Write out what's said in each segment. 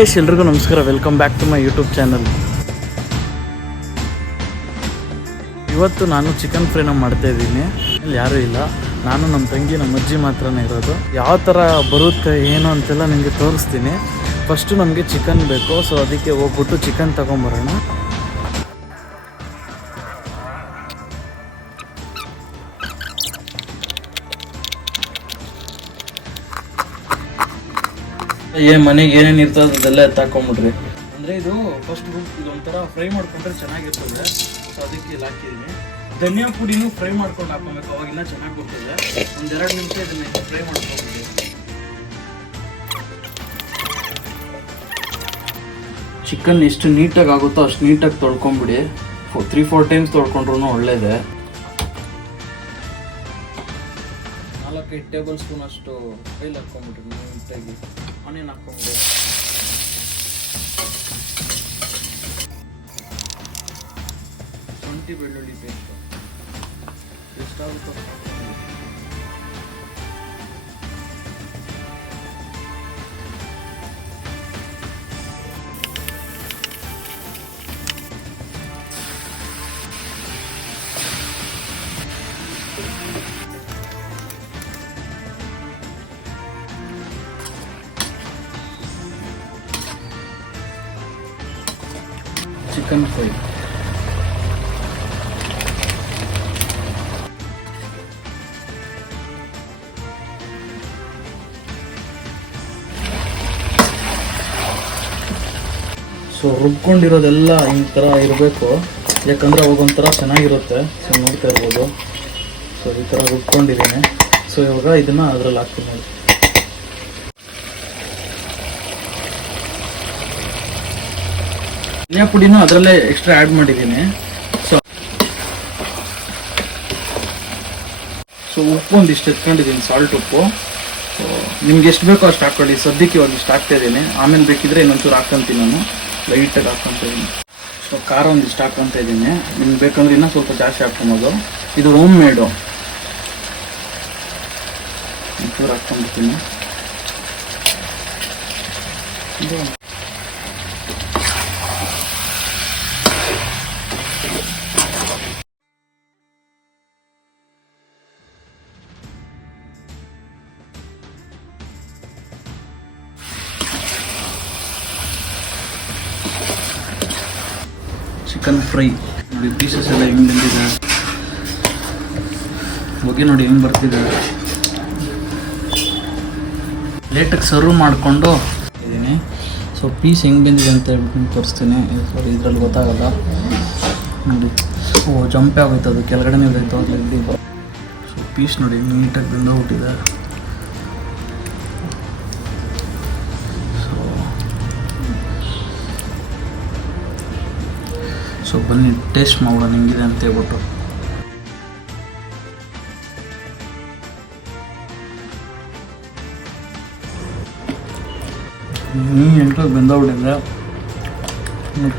ಎಲ್ರಿಗೂ ನಮಸ್ಕಾರ, welcome back to my YouTube channel. ಇವತ್ತು ನಾನು ಚಿಕನ್ ಫ್ರೈನ ಮಾಡ್ತಾ ಇದ್ದೀನಿ. ಇಲ್ಲಿ ಯಾರೂ ಇಲ್ಲ, ನಾನು ನಮ್ಮ ತಂಗಿ ನಮ್ಮ ಅಜ್ಜಿ ಮಾತ್ರನೇ ಇರೋದು. ಯಾವ ಥರ ಬರುತ್ತೆ ಏನು ಅಂತೆಲ್ಲ ನಿಮಗೆ ತೋರಿಸ್ತೀನಿ. ಫಸ್ಟು ನಮಗೆ ಚಿಕನ್ ಬೇಕು, ಸೊ ಅದಕ್ಕೆ ಹೋಗ್ಬಿಟ್ಟು ಚಿಕನ್ ತಗೊಂಬರೋಣ. ಮನೆಗೆ ಏನೇನು ಇರ್ತದೆ ಅದೆಲ್ಲ ಎತ್ತಾಕೊಂಬಿಡ್ರಿ. ಅಂದರೆ ಇದು ಫಸ್ಟ್ ಇದೊಂಥರ ಫ್ರೈ ಮಾಡ್ಕೊಂಡ್ರೆ ಚೆನ್ನಾಗಿರ್ತದೆ, ಸೊ ಅದಕ್ಕೆ ಇಲ್ಲಿ ಹಾಕಿದ್ದೀನಿ. ಧನಿಯಾ ಪುಡಿನೂ ಫ್ರೈ ಮಾಡ್ಕೊಂಡು ಹಾಕೊಬೇಕು, ಅವಾಗಿನ್ನ ಚೆನ್ನಾಗಿ ಬರ್ತದೆ. ಒಂದೆರಡು ನಿಮಿಷ ಇದನ್ನ ಫ್ರೈ ಮಾಡ್ಕೊಂಡ್ಬಿಡಿ. ಚಿಕನ್ ಎಷ್ಟು ನೀಟಾಗಿ ಆಗುತ್ತೋ ಅಷ್ಟು ನೀಟಾಗಿ ತೊಳ್ಕೊಂಬಿಡಿ. 3-4 ಟೈಮ್ಸ್ ತೊಳ್ಕೊಂಡ್ರೂ ಒಳ್ಳೇದೇ. 4-5 ಟೇಬಲ್ ಸ್ಪೂನ್ ಅಷ್ಟು ಆಯಿಲ್ ಹಾಕ್ಕೊಂಬಿಟ್ರಿ ನೀಟಾಗಿ. ಆನಿಯನ್ ಹಾಕ್ಕೊಂಬಿಡಿ. ಶುಂಠಿ ಬೆಳ್ಳುಳ್ಳಿ ಪೇಸ್ಟ್ ಎಷ್ಟಾಗುತ್ತೋ ಚಿಕನ್ ಫ್ರೈ. ಸೊ ರುಬ್ಕೊಂಡಿರೋದೆಲ್ಲ ಈ ಥರ ಇರಬೇಕು, ಯಾಕಂದರೆ ಅವಾಗೊಂಥರ ಚೆನ್ನಾಗಿರುತ್ತೆ. ಸೊ ನೋಡ್ತಾ ಇರ್ಬೋದು. ಸೊ ಈ ಥರ ರುಬ್ಕೊಂಡಿದ್ದೀನಿ. ಸೊ ಇವಾಗ ಇದನ್ನು ಅದರಲ್ಲಿ ಹಾಕ್ತೀನಿ ನೋಡಿ. ಧನಿಯಾ ಪುಡಿನೂ ಅದರಲ್ಲೇ ಎಕ್ಸ್ಟ್ರಾ ಆ್ಯಡ್ ಮಾಡಿದ್ದೀನಿ. ಸೊ ಉಪ್ಪು ಒಂದಿಷ್ಟು ಎತ್ಕೊಂಡಿದ್ದೀನಿ, ಸಾಲ್ಟ್ ಉಪ್ಪು. ಸೊ ನಿಮ್ಗೆ ಎಷ್ಟು ಬೇಕೋ ಅಷ್ಟು ಹಾಕ್ಕೊಳ್ಳಿ. ಸದ್ಯಕ್ಕೆ ಒಂದಿಷ್ಟು ಹಾಕ್ತಾಯಿದ್ದೀನಿ, ಆಮೇಲೆ ಬೇಕಿದ್ರೆ ಇನ್ನೊಂಚೂರು ಹಾಕ್ಕೊಂತೀನಿ. ನಾನು ಲೈಟಾಗಿ ಹಾಕ್ಕೊತಿದ್ದೀನಿ. ಸೊ ಖಾರ ಒಂದಿಷ್ಟು ಹಾಕ್ಕೊತಾ ಇದ್ದೀನಿ. ನಿಮ್ಗೆ ಬೇಕಂದ್ರೆ ಇನ್ನೂ ಸ್ವಲ್ಪ ಜಾಸ್ತಿ ಹಾಕ್ಕೊಬೋದು. ಇದು ಹೋಮ್ ಮೇಡು. ಒಂಚೂರು ಹಾಕ್ಕೊಂಡ್ಬಿಡ್ತೀನಿ. ಚಿಕನ್ ಫ್ರೈ ನೋಡಿ, ಪೀಸಸ್ ಎಲ್ಲ ಹೆಂಗೆ ಬಂದಿದೆ, ಹೊಗೆ ನೋಡಿ ಹೆಂಗೆ ಬರ್ತಿದೆ. ಲೇಟಾಗಿ ಸರ್ವ್ ಮಾಡಿಕೊಂಡು ಇದ್ದೀನಿ. ಸೊ ಪೀಸ್ ಹೆಂಗೆ ಬಂದಿದೆ ಅಂತ ಹೇಳ್ಬಿಟ್ಟು ತೋರಿಸ್ತೀನಿ. ಸಾರಿ, ಇದರಲ್ಲಿ ಗೊತ್ತಾಗಲ್ಲ ನೋಡಿ. ಸೊ ಜಂಪೇ ಆಗೋಯ್ತು, ಅದು ಕೆಳಗಡೆ ಹೋಯ್ತು ಅಲ್ಲಿ. ಸೊ ಪೀಸ್ ನೋಡಿ ನೀಟಾಗಿ ಬೆಂದೋಗ್ಬಿಟ್ಟಿದೆ. ಸೊ ಬನ್ನಿ ಟೇಸ್ಟ್ ಮಾಡೋಣ ಹೆಂಗಿದೆ ಅಂತ ಹೇಳ್ಬಿಟ್ಟು. ಎಂಟಾಗಿ ಬೆಂದೋಗ್ಬಿಟ್ಟಿದ್ರೆ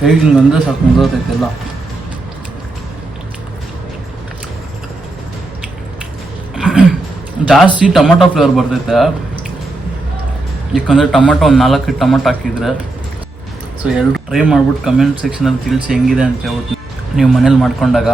ಕೈಗೆ ಹಿಂಗೆ ಅಂದರೆ ಸಾಕು ಮುಗಿದೋಗ್ತೈತೆಲ್ಲ. ಜಾಸ್ತಿ ಟೊಮೊಟೊ ಫ್ಲೇವರ್ ಬರ್ತೈತೆ, ಯಾಕಂದರೆ ಟೊಮೊಟೊ ಒಂದು 4 ಟೊಮೊಟೊ ಹಾಕಿದರೆ. ಸೊ ಎಲ್ಲರೂ ಟ್ರೈ ಮಾಡ್ಬಿಟ್ಟು ಕಮೆಂಟ್ ಸೆಕ್ಷನಲ್ಲಿ ತಿಳಿಸಿ ಹೆಂಗಿದೆ ಅಂತ ಹೇಳ್ಬಿಟ್ಟು ನೀವು ಮನೇಲಿ ಮಾಡ್ಕೊಂಡಾಗ.